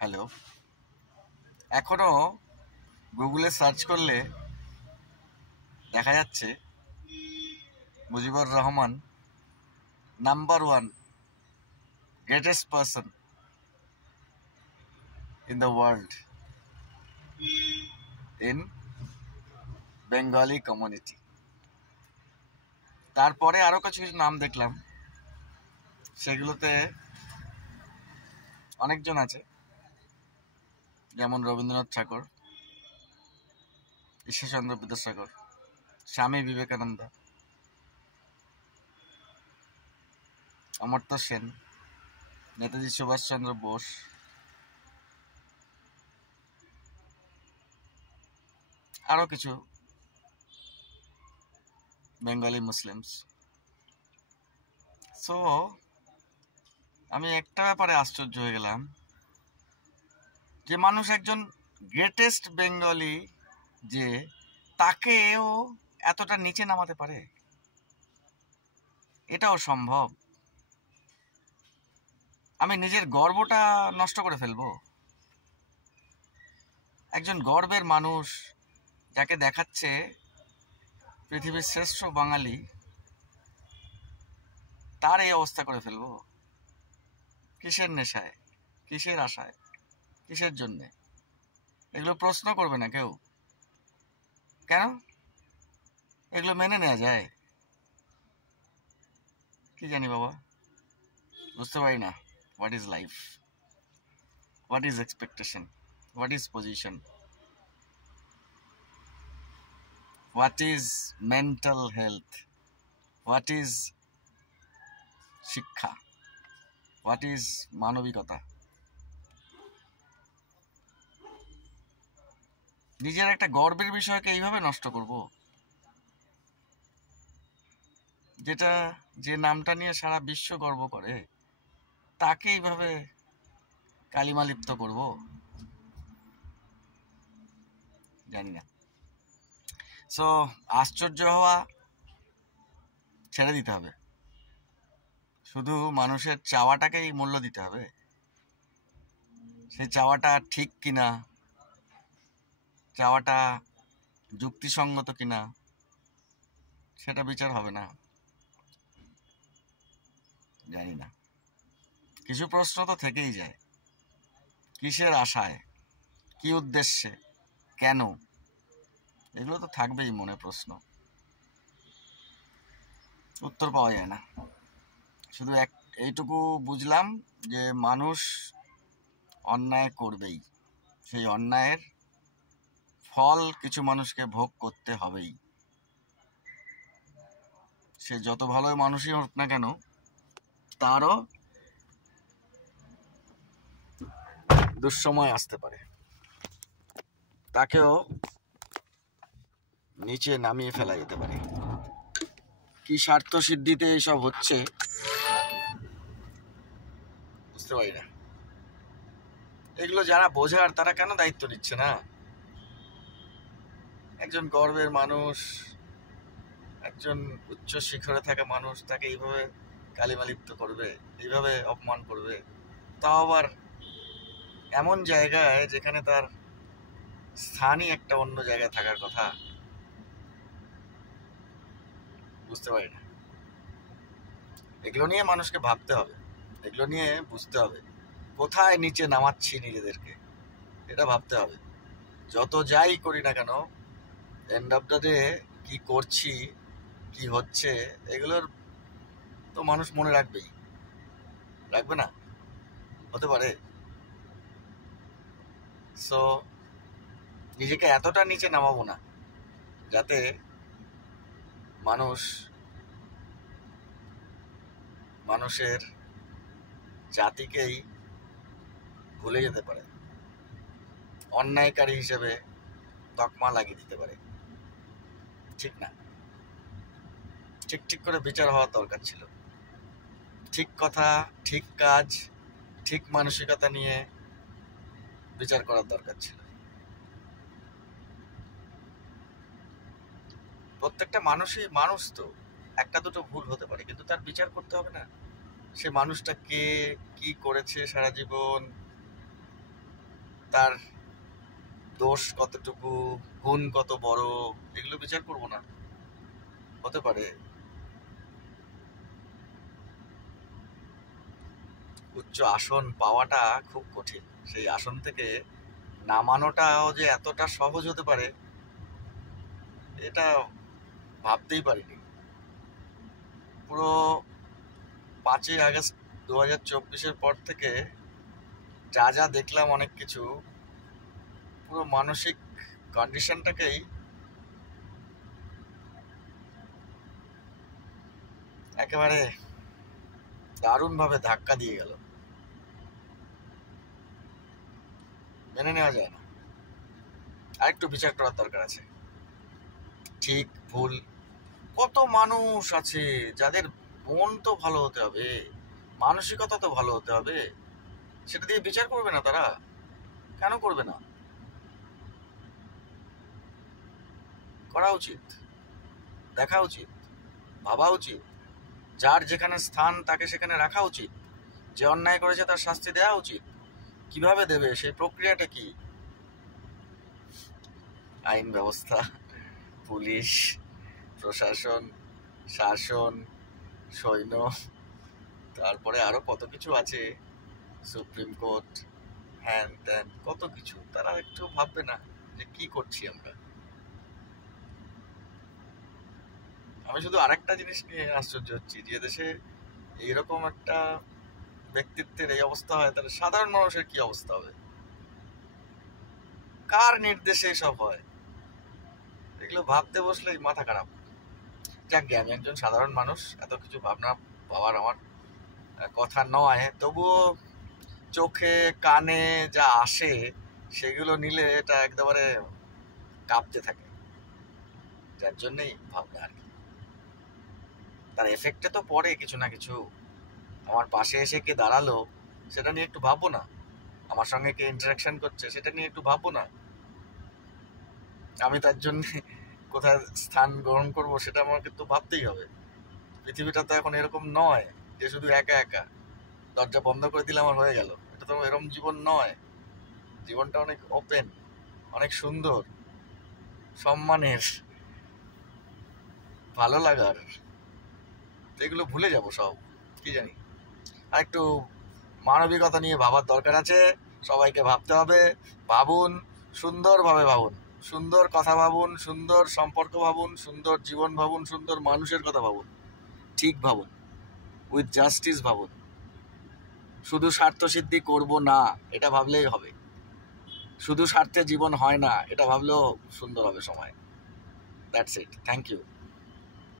Hello. এখনো গুগলে search করলে দেখা যাচ্ছে Mujibur Rahman number 1 greatest person in the world in Bengali community. তারপরে আরো কিছু কিছু নাম দেখলাম, সেগুলোতে অনেকজন আছে, যেমন রবীন্দ্রনাথ ঠাকুর, ঈশ্বরচন্দ্র বিদ্যাসাগর, স্বামী বিবেকানন্দ, অমর্ত্য সেন, নেতাজি সুভাষচন্দ্র বোস, আরো কিছু বেঙ্গলি মুসলিমস। সো আমি একটা ব্যাপারে আশ্চর্য হয়ে গেলাম যে মানুষ একজন গ্রেটেস্ট বেঙ্গলি, যে তাকেও এতটা নিচে নামাতে পারে, এটাও সম্ভব? আমি নিজের গর্বটা নষ্ট করে ফেলবো? একজন গর্বের মানুষ, যাকে দেখাচ্ছে পৃথিবীর শ্রেষ্ঠ বাঙালি, তার এই অবস্থা করে ফেলবো? কিসের নেশায়, কিসের আশায়, কিসের জন্যে? এগুলো প্রশ্ন করবে না কেউ? কেন? এগুলো মেনে নেওয়া যায়? কি জানি বাবা, বুঝতে পারি না। What is life, what is expectation, what is position, what is mental health, what is শিক্ষা, হোয়াট ইজ মানবিকতা। নিজের একটা গর্বের বিষয়কে এইভাবে নষ্ট করব, যেটা, যে নামটা নিয়ে সারা বিশ্ব গর্ব করে, তাকে এইভাবে কালিমালিপ্ত করব? জানি না। সো আশ্চর্য হওয়া ছেড়ে দিতে হবে, শুধু মানুষের চাওয়াটাকেই মূল্য দিতে হবে। সেই চাওয়াটা ঠিক কিনা, চাওয়াটা যুক্তিসঙ্গত কিনা, সেটা বিচার হবে না। জানি না, কিছু প্রশ্ন তো থেকেই যায়। কিসের আশায়, কি উদ্দেশ্যে, কেন? এগুলো তো থাকবেই মনে প্রশ্ন, উত্তর পাওয়া যায় না। শুধু এইটুকু বুঝলাম যে মানুষ অন্যায় করবেই, সেই অন্যায়ের ফল কিছু মানুষকে ভোগ করতে হবেই। সে যত ভালো মানুষই হোক না কেন, তারও দুঃসময় আসতে পারে, তাকেও নিচে নামিয়ে ফেলা যেতে পারে। কি স্বার্থ সিদ্ধিতে এইসব হচ্ছে বুঝতে পারি না। এগুলো যারা বোঝার, তারা কেন দায়িত্ব নিচ্ছে না? একজন গর্বের মানুষ, একজন উচ্চ শিখরে থাকা মানুষ, তাকে এইভাবে কালিমালিপ্ত করবে, এইভাবে অপমান করবে, তাও আবার এমন জায়গায় যেখানে তার স্থানই একটা অন্য জায়গায় থাকার কথা। বুঝতে পারি না। এগুলো নিয়ে মানুষকে ভাবতে হবে, এগুলো নিয়ে বুঝতে হবে কোথায় নিচে নামাচ্ছি নিজেদেরকে, এটা ভাবতে হবে। যত যাই করি না কেন, এন্ড অফ দ্য ডে কি করছি, কি হচ্ছে, এগুলোর তো মানুষ মনে রাখবেই, রাখবে না? হতে পারে। সো নিজেকে এতটা নিচে নামাবো না যাতে মানুষের জাতিকেই ভুলে যেতে পারে, অন্যায়কারী হিসেবে তকমা লাগিয়ে দিতে পারে। ঠিক না। ঠিক ঠিক করে বিচার হওয়ার দরকার ছিল। ঠিক কথা, ঠিক কাজ, ঠিক মানসিকতা নিয়ে বিচার করার দরকার ছিল। প্রত্যেকটা মানুষই মানুষ, তো একটা দুটো ভুল হতে পারে, কিন্তু তার বিচার করতে হবে না? সে মানুষটা কে, কি করেছে সারা জীবন, তার দোষ কতটুকু, গুণ কত বড়, এগুলো বিচার করব না। হতে পারে উচ্চ আসন পাওয়াটা খুব কঠিন, সেই আসন থেকে নামানোটাও যে এতটা সহজ হতে পারে এটা ভাবতেই পারিনি। পুরো 5ই আগস্ট 2024-এর পর থেকে যা যা দেখলাম, অনেক কিছু, পুরো মানসিক কন্ডিশনটাকেই একেবারে দারুণভাবে ধাক্কা দিয়ে গেল। মেনে নেওয়া যায় না। আরেকটু বিচার করার দরকার আছে। ঠিক ভুল, কত মানুষ আছে যাদের মন তো ভালো হতে হবে, মানসিকতা তো ভালো হতে হবে, সেটা দিয়ে বিচার করবে না তারা? কেন করবে না? করা উচিত, দেখা উচিত, ভাবা উচিত। যার যেখানে স্থান তাকে সেখানে রাখা উচিত। যে অন্যায় করেছে তার শাস্তি দেওয়া উচিত। কিভাবে দেবে, সেই প্রক্রিয়াটা কি? আইন ব্যবস্থা, পুলিশ, প্রশাসন, শাসন, সৈন্য, তারপরে আরো কত কিছু আছে, সুপ্রিম কোর্ট, হ্যান ত্যান, কত কিছু। তারা একটু ভাববে না যে কি করছি আমরা? আমি শুধু আরেকটা জিনিস নিয়ে আশ্চর্য হচ্ছি, যে দেশে এইরকম একটা ব্যক্তিত্বের এই অবস্থা হয়, তাহলে সাধারণ মানুষের কি অবস্থা হবে? কার নির্দেশে এসব হয়? এগুলো ভাবতে বসলেই মাথা খারাপ। যাক গে, আমি একজন সাধারণ মানুষ, এত কিছু ভাবনা পাওয়ার আমার কথা নয়, তবুও চোখে কানে যা আসে সেগুলো নিলে এটা একেবারে কাঁপতে থাকে। যার জন্যই ভাবনা আর কি। তার এফেক্টে তো পড়ে কিছু না কিছু। আমার পাশে এসে কে দাঁড়ালো সেটা নিয়ে একটু ভাববো না? আমার সঙ্গে কে ইন্টারাকশন করছে সেটা নিয়ে একটু ভাববো না? আমি তার জন্য কোথায় স্থান গ্রহণ করব সেটা আমাকে তো ভাবতেই হবে। পৃথিবীটা তো এখন এরকম নয় যে শুধু একা একা দরজা বন্ধ করে দিলে আমার হয়ে গেল। এটা তো এরকম জীবন নয়। জীবনটা অনেক ওপেন, অনেক সুন্দর, সম্মানের, ভালো লাগার। এগুলো ভুলে যাব সব, কি জানি। আর একটু মানবিকতা নিয়ে ভাবার দরকার আছে। সবাইকে ভাবতে হবে। ভাবুন, সুন্দরভাবে ভাবুন, সুন্দর কথা ভাবুন, সুন্দর সম্পর্ক ভাবুন, সুন্দর জীবন ভাবুন, সুন্দর মানুষের কথা ভাবুন, ঠিক ভাবুন, উইথ জাস্টিস ভাবুন। শুধু স্বার্থ সিদ্ধি করব না এটা ভাবলেই হবে। শুধু স্বার্থে জীবন হয় না এটা ভাবলেও সুন্দর হবে সময়। That's it. Thank you.